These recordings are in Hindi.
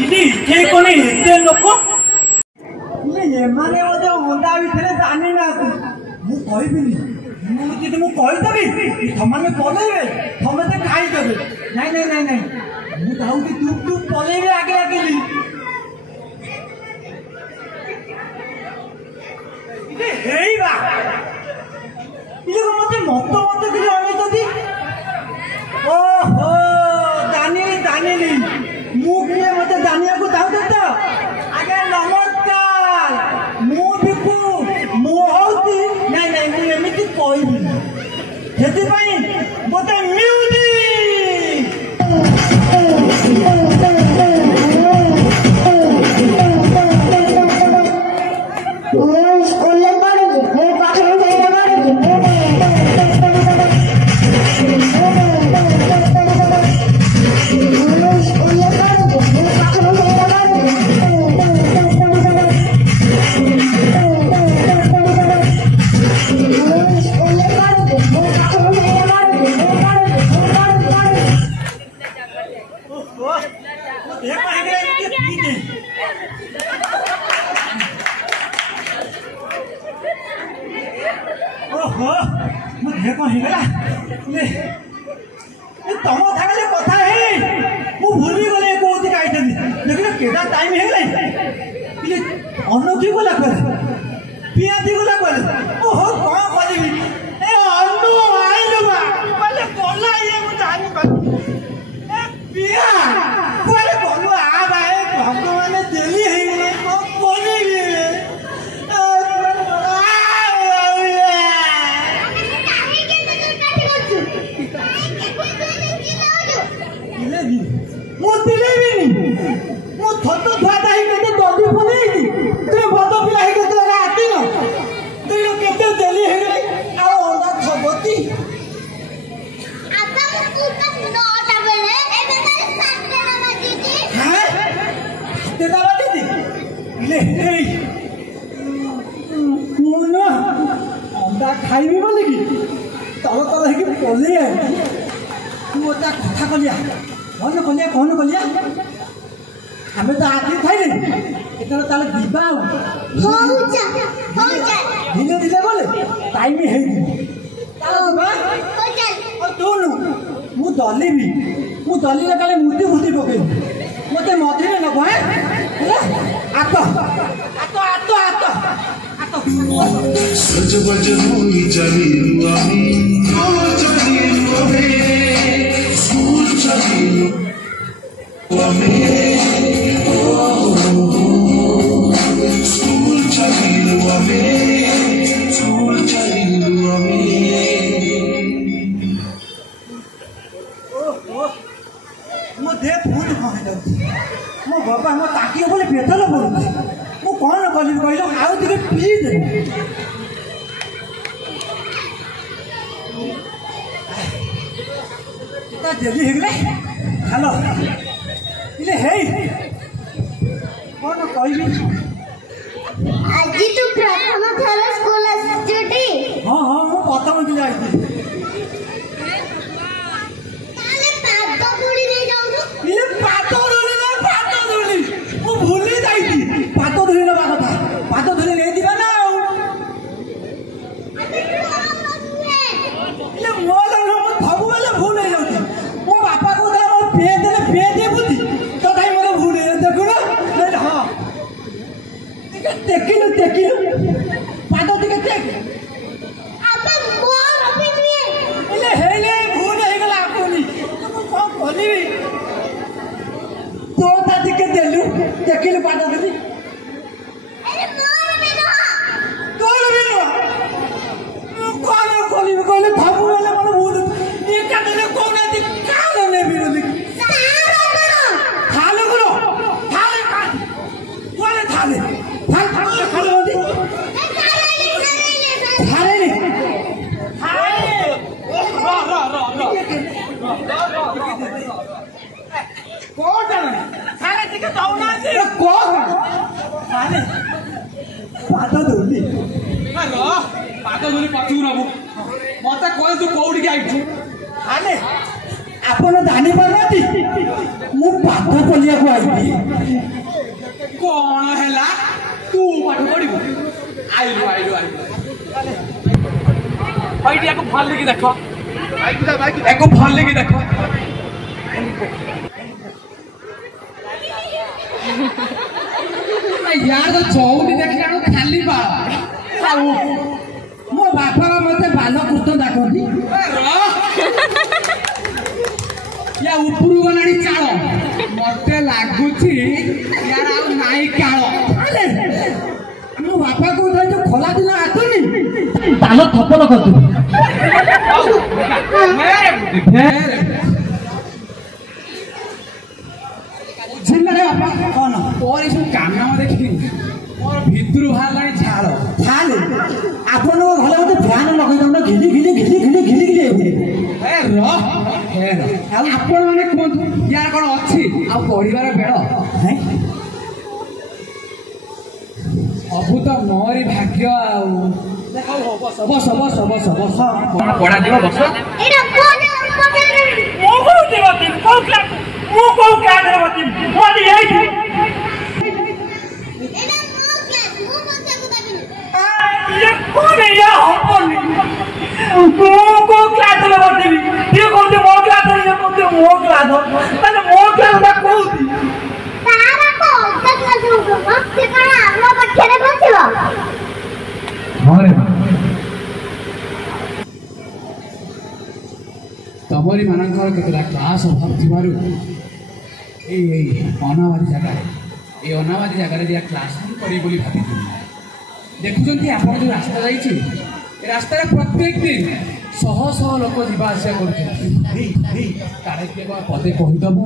इली के कोनी एते लोक ये माने ओदे अंडा भितरे जानि ना मु कहबिनी मु जे मु कहि देबी थमने पलेबे थमते खाइ देबे नहीं नहीं नहीं नहीं मु कहू कि तू पलेबे आगे आगे ली इले हेइबा इले मते मत मत कि आनी तदी ओहो दानी दानी मु किए मते दानिया को दाउ देता आगे नमस्कार मु बिकु मु होती नहीं नहीं मु एमिति कहबी हेति पई मते म्यूजिक खाइबी बोले कि तल तल है पले तू ओटा कथा कलिया कौन कलिया हमें तो आदि खाइले एतरो ताले दिबा हो जा धीरे धीरे बोले टाइम है ताले हो चल ओ दोनु मु दलीबी मु दलीले काले मुदी मुदी पके मते मधीरे न भाई ହେଲା आतो आतो आतो आतो सज बज होई चलिलु आमी ओ चलिलु आमी स्कूल चलिलु आमी ओ स्कूल चलिलु आमी स्कूल चलिलु आमी ओ मो दे भूत कहि दउछि मो बाबा मो ताकियो बोले बेतल बोलुछि मु कौन कली कहलो आउ ଟିକେ पी दे ता जल्दी हेगले हेलो इले हे कौन कहबी आज तू प्रथम थर स्कूल आछटी हां हां मु प्रथम दिन आइछि ताले पाद बुड़ी दे जाऊ इले पाद धुली ना पाद धुली मु भूली जाइछि पाद धुली ना बात पाद धुली ले दिबा ना इले मोला मु थबु वाला भूल हो जाउछि मो बापा को दा मो पे दे बुद्धि तो थाई मोला भूल हो देखु ना हां टेकिलु पाद दिके टेक अबे मोर अबे नहीं इले हेले भूल हो गेला आपुनी तू कोन करबी तो ता दिके देलु टेकिलु पाद दिके अरे मोर अबे ना तोर भी नो कोन कोली कोले भाबू वाला मन भूल ये काटले कोना दि कालो ने भी नो खालो करो खाले कोले खाले खालो दी खाले नी कोटा खाले दिके दौना से को खाले पाद धुली हेलो पाद धुली पछू नबु मते कोइ तू कोउडी के आइछु खाले ଆପଣ ଜାଣିପାରୁନାହାନ୍ତି ମୁଁ ପାଠ ପଢ଼ିବାକୁ ଆଇଲି। କଣ ହେଲା ତୁ ପାଠ ପଢିବୁ? ଆଇଲୁ ଆଇଲୁ ଆଇଲୁ ଭାଇଟି ୟାକୁ ଭଲିକି ଦେଖ, ୟାକୁ ଭଲିକି ଦେଖ। यार तो चौकी देखला खाली बाल ମୋ ବାପା ମତେ ବାଲକୃତ ଡାକନ୍ତି। या उपरू गलाणी चाल मते लागुची यार आ नाई काळ। ମୋ ବାପା କହୁଥିଲେ ଯୋଉ ଖୋଲା ଦିନ ଆସୁନି ତାଲ ଥପଲ କରିଦେବି। ବୁଝିଲେ ବାପା କଣ ତୋର ଏସବୁ କାମ ଦେଖିକି ମୋର ଭିତରୁ ବାହାରିଲାଣି ଝାଳ। ତାହେଲେ ଆପଣଙ୍କ ଘରେ ଗୋଟେ ଫ୍ୟାନ୍ ଲଗେଇ ଦଉନ ଘିଲି ଘିଲି ଘିଲି ଘିଲି ଘିଲି ଘିଲି ଆଉ ଆପଣ ମାନେ କୁହନ୍ତୁ ୟାର କଣ ଅଛି ଆଉ ପଢିବାର ବେଳ? ସବୁ ତ ମୋରି ଭାଗ୍ୟ। ଆଉ ବସ ବସ ବସ ବସ ବସ କଣ ପଢାଯିବ ବସ। ଏଇଟା କୋଉ ପଚାରେ ମୁଁ କୋଉଠି ବସିବି? କୋଉ କ୍ଲାସ୍? ମୁଁ କୋଉ କ୍ଲାସରେ ବସିବି? ବସି ଏଇଠି। ଏଇଟା ମୋ କ୍ଲାସ୍ ମୁଁ ବସିବାକୁ ଦେବିନି। ଇଏ କଣ ଇଏ ହବନି। ମୁଁ କୋଉ କ୍ଲାସରେ ବସିବି? ଇଏ କହୁଛି ମୋ କ୍ଲାସରେ, ଇଏ କହୁଛି ମୋ କ୍ଲାସ। ତାହେଲେ ମୋ କ୍ଲାସଟା କୋଉଠି? ତାର କୋଉ କ୍ଲାସ୍ ହଉଥିବ ସେ କଣ ଆମ ପାଖରେ ବସିବ? ତମରି ମାନଙ୍କର କେତେଟା କ୍ଲାସ୍ ଅଭାବ ଥିବାରୁ ଏଇ ଅନାବାଦୀ ଜାଗାରେ ଯାହା କ୍ଲାସ୍ କରିବି ବୋଲି ଭାବିଥିଲି। ଦେଖୁଛନ୍ତି ଆପଣ ଯେଉଁ ରାସ୍ତା ଯାଇଛି ଏ ରାସ୍ତାରେ ପ୍ରତ୍ୟେକ ଦିନ ଶହ ଶହ ଲୋକ ଯିବା ଆସିବା କରୁଛନ୍ତି। କାଳେ କିଏ ପଦେ କହିଦେବ,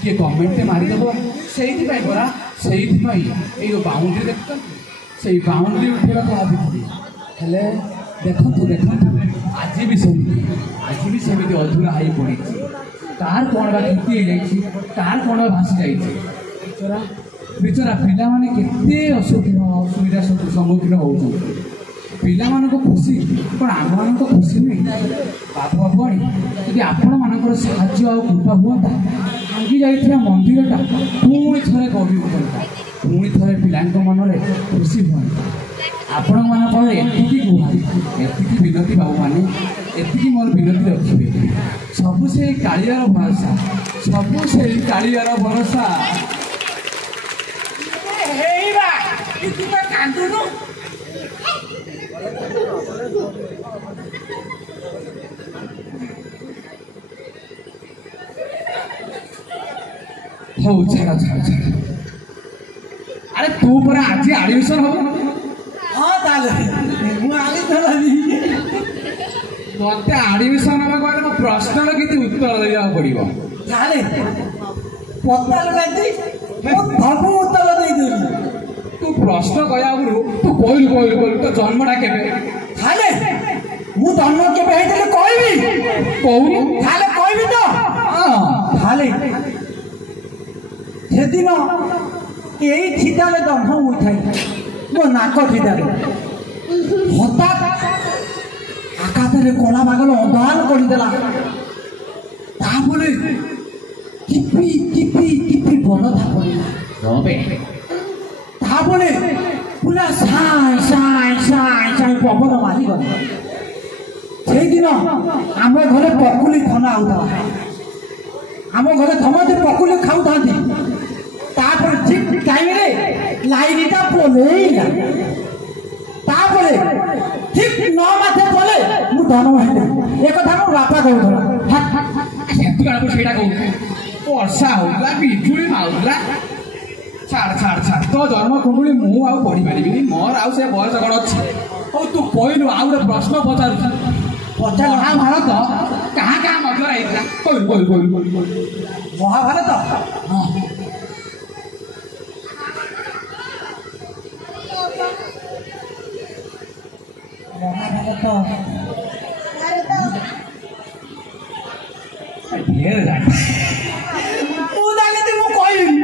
କିଏ କମେଣ୍ଟ ମାରିଦେବ। ସେଇଥିପାଇଁ ପରା ସେଇଥିପାଇଁ ଏଇ ଯେଉଁ ବାଉଣ୍ଡ୍ରି ଦେଖୁଛନ୍ତି ସେଇ ବାଉଣ୍ଡ୍ରି ଉଠେଇବାକୁ ଭାବିଥିଲି। ହେଲେ ଦେଖନ୍ତୁ ଆଜି ବି ସେମିତି ଅଧୁରା ହେଇ ପଡ଼ିଛି। କାହାର କ'ଣ ବା କ୍ଷତି ହେଇଯାଇଛି, କାହାର କ'ଣ ଭାସି ଯାଇଛି। ବିଚରା ପିଲାମାନେ କେତେ ଅସୁବିଧା ସମ୍ମୁଖୀନ ହେଉଛନ୍ତି। ପିଲାମାନଙ୍କ ଖୁସି କ'ଣ ଆମମାନଙ୍କ ଖୁସି ନୁହେଁ? ବାବୁଆଣୀ ଯଦି ଆପଣମାନଙ୍କର ସାହାଯ୍ୟ ଆଉ କୃପା ହୁଅନ୍ତା ଭାଙ୍ଗି ଯାଇଥିବା ମନ୍ଦିରଟା ପୁଣି ଥରେ ଗଢ଼ି ଉଠନ୍ତା, ପୁଣି ଥରେ ପିଲାଙ୍କ ମନରେ ଖୁସି ହୁଅନ୍ତା। ଆପଣମାନଙ୍କର ଏତିକି ଗୁହାରି, ଏତିକି ବିନତି ବାବୁମାନେ, ଏତିକି ମୋର ବିନତି ରଖିବେ। ସବୁ ସେଇ କାଳିଆର ଭରସା, ସବୁ ସେଇ କାଳିଆର ଭରସା। ହେଇବା ତୁ ତ କାନ୍ଦୁନୁ। ହଉ ଛାଡ଼। ଆରେ ତୁ ପରା ଆଜି ଆଡମିସନ ହବ? ହଁ ତାହେଲେ ମୁଁ ଆଡମିସନ ହେବି। ମତେ ଆଡମିସନ ହେବାକୁ ହେଲେ ମୋ ପ୍ରଶ୍ନର କିଛି ଉତ୍ତର ଦେବାକୁ ପଡିବ। ତାହେଲେ ପଚାରୁନାହାନ୍ତି ମୁଁ ସବୁ ଉତ୍ତର ଦେଇଦେବି। ତୁ ପ୍ରଶ୍ନ କହିବା ଆଗରୁ ତୁ କହିଲୁ ତୋ ଜନ୍ମଟା କେବେ? ତାହେଲେ ମୁଁ ଜନ୍ମ କେବେ ହେଇଥିଲି କହିବି? କହୁନୁ। ତାହେଲେ କହିବି ତ? ତାହେଲେ ସେଦିନ ଏଇ ଠିଦାରେ ଜନ୍ମ ହୋଇଥାଏ, ମୋ ନାକ ଠିଦାରେ। ହଠାତ୍ ଆକାଶରେ କଳା ବାଦଲ ଅନ୍ଧାର କରିଦେଲା। ତାପରେ ଟିପି ଟିପି ଟିପି ବର୍ଷା ପଡ଼ିଲା। ତାପରେ ପୁରା ସାଇଁ ପବନ ମାରିଗଲା। ସେଇଦିନ ଆମ ଘରେ ପକୁଲି ଥନା ହେଉଥିଲା। ଆମ ଘରେ ସମସ୍ତେ ପକୁଲି ଖାଉଥାନ୍ତି। ତାପରେ ଠିକ୍ ଟାଇମରେ ଲାଇନଟା ପଳେଇଲା। ତାପରେ ଠିକ୍ 9 ମାସ ପରେ ମୁଁ ଜନ୍ମ ହେଲି। ଏ କଥା ମୋ ବାପା କହୁଥିଲା। ସେଇଟା କହୁଛୁ ବର୍ଷା ହଉଥିଲା, ବିଜୁଳି ମାରୁଥିଲା। ଛାଡ଼ ତୋ ଜନ୍ମ କୁଣ୍ଡୁଳି ମୁଁ ଆଉ ପଢିପାରିବିନି। ମୋର ଆଉ ସେ ବୟସ କ'ଣ ଅଛି? ହଉ ତୁ କହିଲୁ, ଆଉ ଗୋଟେ ପ୍ରଶ୍ନ ପଚାରୁଛୁ। ମହାଭାରତ କାହା ମଧ୍ୟରେ ହେଇଥିଲା? କହିଲୁ। ମହାଭାରତ ହଁ। ମହାଭାରତ ମୁଁ ଜାଣିଛି, ମୁଁ କହିବି।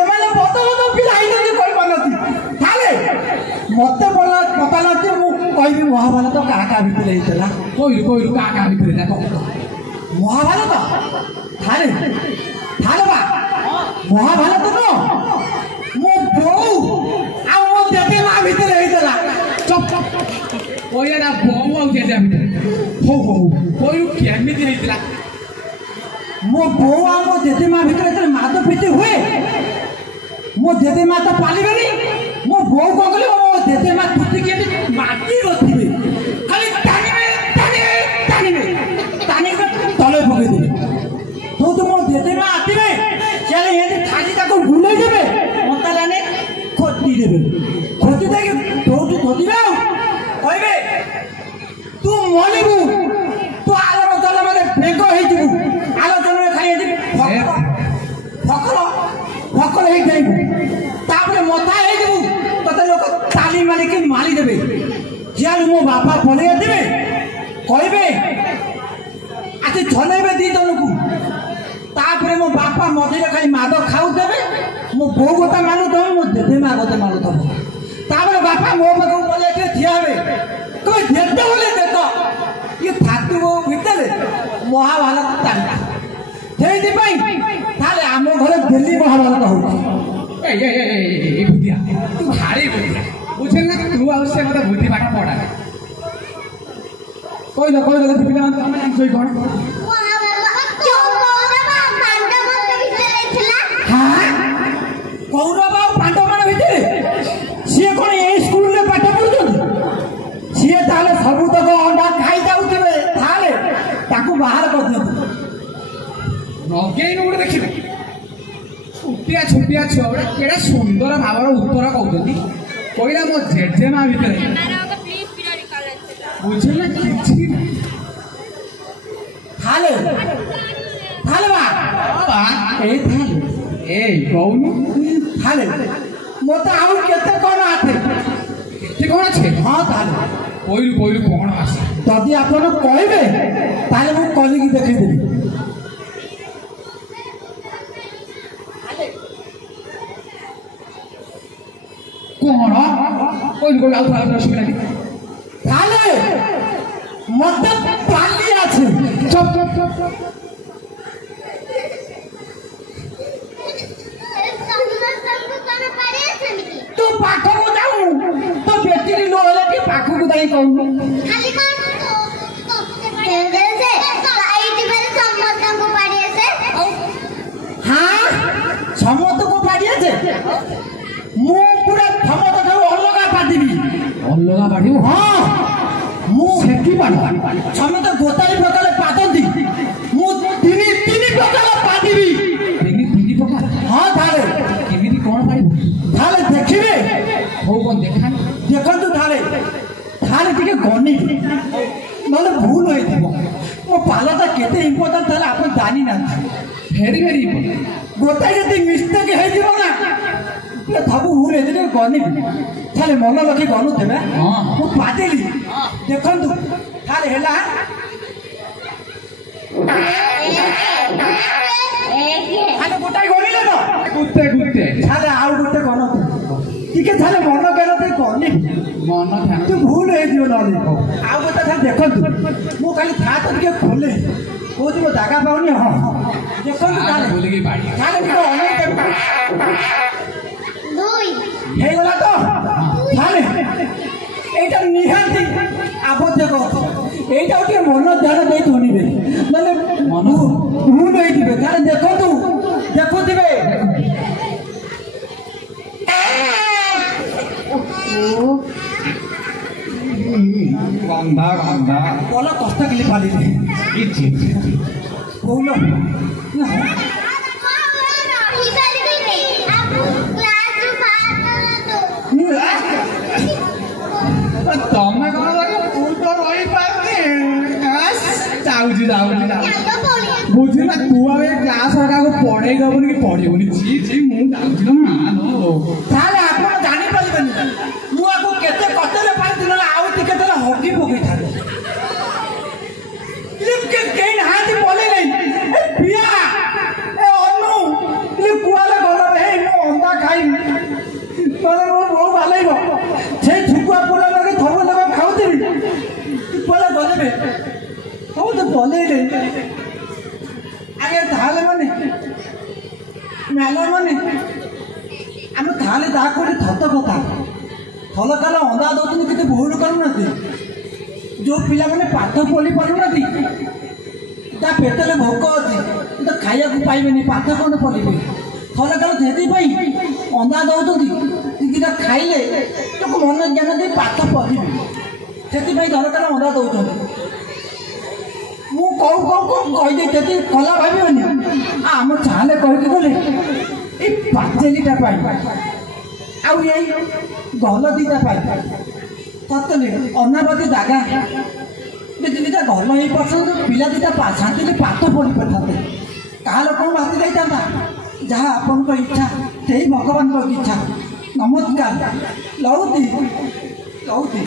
ଏମାନେ ବଦ ପିଲା ହେଇଛନ୍ତି କହିପାରୁନାହାନ୍ତି। ତାହେଲେ ମତେ ପଚାରନ୍ତି, ମୁଁ କହିବି ମହାଭାରତ କାହା ଭିତରେ ହେଇଥିଲା। କହିଲୁ କାହା ଭିତରେ? ମହାଭାରତ थारे थारे बा महाभारत न मो बौ आ मो देते मा भीतर रही देला चुप कोई ना बोम हो गया हो कोई केमिति रहितला मो बौ आ मो देते मा भीतर रही मा तो पिटे हुए मो देते मा तो पालिबेनी मो बौ को कहले मो देते मा टुटी के माटी रथिबे खाली टानिबे तले पकई देबे तो मो देते मा आतिबे चले ये खाली ताको गुले देबे मता लाने खोटी देबे खोटी देके दोटी खोटीबे कहबे तू मलिबू तू आलो तले माने बेको हेई दिबू आलो तले खाली दि फकल हेई जाइबू तापरे मथा हेई दिबू तते लोक ताली मारी के मारी देबे जेल मो बापा पले देबे कहबे आते झलेबे दी जनकू तापरे मो बापा मझे खाली माद खाऊ देबे मो बो गोता मानु देबे मो देदे मा गोता मानु देबे तापरे बापा मो बको बोले के थियाबे तो देते बोले देखो ये थातु भितरे महाभारत तांता हेई दि पई ताले आमो घरे दिल्ली महाभारत हो ए बुद्धिया तू भारी बुद्धिया बुझे ना तू आवश्य मत बुद्धि पाठ पढ़ा कोई ना पिला हम सोई कोन कौरव पांडव मान भितर सी कौन ए स्कूल में पाठ पढ़ुछन सी ताले सबु तक अंडा खाई जाउथिबे ताले ताकू बाहर कर दियो नगे नोड देखिबे छुटिया छुआ केड़ा सुंदर भावर उत्तर कहउछंती कोइला मो जेजे मा भितर बुझे ना किछि थाले बा ए थाले ए कौन थाले मते आउ केते कोन आथे केते कोन छे हां थाले कोइलु कोन आसे जदि आपण कहबे ताले मु कलिगी देखै देबी कोन कोइलु आउ प्रश्न लागी थाले मते पाली আছে चुप तू पाखो को जाऊ तो बेटी नो होले कि पाखो को जाई कहू खाली कौन तो से साइड में समस्त को पाड़ी আছে हां समस्त को पाड़ी আছে मु पूरा समस्त को अलगा पादिबी अलगा बाडियो हां मु सेकी बाड समस्त गोताई प्रकार पादंती मु तीन प्रकार पादिबी तिनी प्रकार हां थाले केमिति कोन पाडी थाले देखिबे हो कोन देखान देखंतु थाले टिके गनी नले भूल होई दिबो मो पालाटा केते इम्पोर्टेंट थाले आपण जानि ना भेरी गोताई जति मिस्टेक हे दिबो ना ये थाबु भूल हे दिबो गनी थाले मन लखि गनु देबे हां मो पादेली देखंतु थाले हेला खाली गोटाई गनिले न गुत्ते थाले आउ गोटे गनो टिके थाले मन करते गनी मन ध्यान तू भूल हे दियो नले आउ गोटे था देखंतु मो खाली था तो टिके खोले कोति मो जागा पाउनी हां देखंतु थाले बोले की बाडी थाले टिके अनेक দুই हे गला तो थाले एटा निहांती आबद्धक এইটা ওকে মন ধ্যান দেই শুনিবে মানে মন ভুল হয়ে দিবে কারণ দেখন্তু দেখুথিবে গন্ধা বল কষ্ট গলি ফালি ইচ্ছি বউলো ତମେ କଣ ମୁଁ ତ ରହିପାରୁନି ଯାଉଛି ବୁଝି ନା ତୁ ଆଉ ଏ କ୍ଲାସ୍ କାହାକୁ ପଢେଇ ଦବୁନି କି ପଢିବୁନି ଜି ମୁଁ ଯାଉଛି ନା ମା ତାହେଲେ ଆପଣ ଜାଣିପାରିବେନି ମୁଁ ଆକୁ କେତେ କଷ୍ଟରେ ପାଇଛି ନହେଲେ ଆଉ ଟିକେ ଥର ହଗି ପକେଇଥାନ୍ତି କେହି ନାହାନ୍ତି ପଳେଇ ନାହିଁ ଏ ପିଆ ଏ ଅନୁ କୁଆଲେ ଗଲ ହେ ମୁଁ ଅଣ୍ଡା ଖାଇବି ନହେଲେ ମୋ ବୋଉ ବାଲେଇବ ସେ ଛୁକୁଆ ପୋଲା ଲଗେଇ ଥବ ଲଗା ଖାଉଥିବି କୁଆଲେ ଗଲେବେ ହଉ ତ ବଲେଇଲେ ଆଜ୍ଞା ତାହେଲେ ମାନେ ମ୍ୟାଡ଼ାମ ମାନେ ଆମେ ତାହେଲେ ତାହା କୋଉଠି ଥତ କଥା ଭଲ କାଲ ଅଣ୍ଡା ଦେଉଛନ୍ତି କିଛି ଭୁଲ କରୁନାହାନ୍ତି ଯେଉଁ ପିଲାମାନେ ପାଠ ପଢ଼ି ପାରୁନାହାନ୍ତି ତା ପେଟରେ ଭୋକ ଅଛି କିନ୍ତୁ ଖାଇବାକୁ ପାଇବେନି ପାଠ କ'ଣ ପଢ଼ିବେ ଭଲ କାଳ ସେଥିପାଇଁ ଅଣ୍ଡା ଦେଉଛନ୍ତି ଦିଟା ଖାଇଲେ ତାକୁ ମନ ଜ୍ଞାନ ଦେଇ ପାଠ ପଢ଼ିବେ ସେଥିପାଇଁ ଦରକାର ଅଣ୍ଡା ଦେଉଛନ୍ତି ମୁଁ କହୁ କହିଦେଇଥିଲି କଲା ଭାବିବନି ଆମ ଚାହେଲେ କହିକି ଗଲେ ଏଇ ପାଚେଲିଟା ପାଇଁ ଆଉ ଏଇ ଗଲ ଦିଟା ପାଇଁ ସତରେ ଅନାବାଦୀ ଜାଗା ଯଦି ଦିଟା ଗଲ ହେଇପାରୁଛନ୍ତି ପିଲା ଦିଟା ଶାନ୍ତିରେ ପାଠ ପଢ଼ି ପାରିଥାନ୍ତେ କାହା ଲୋକଙ୍କୁ ବାତି ଯାଇଥାନ୍ତା ଯାହା ଆପଣଙ୍କ ଇଚ୍ଛା ସେଇ ଭଗବାନଙ୍କ ଇଚ୍ଛା ନମସ୍କାର ଲହୁତି ଲହୁତି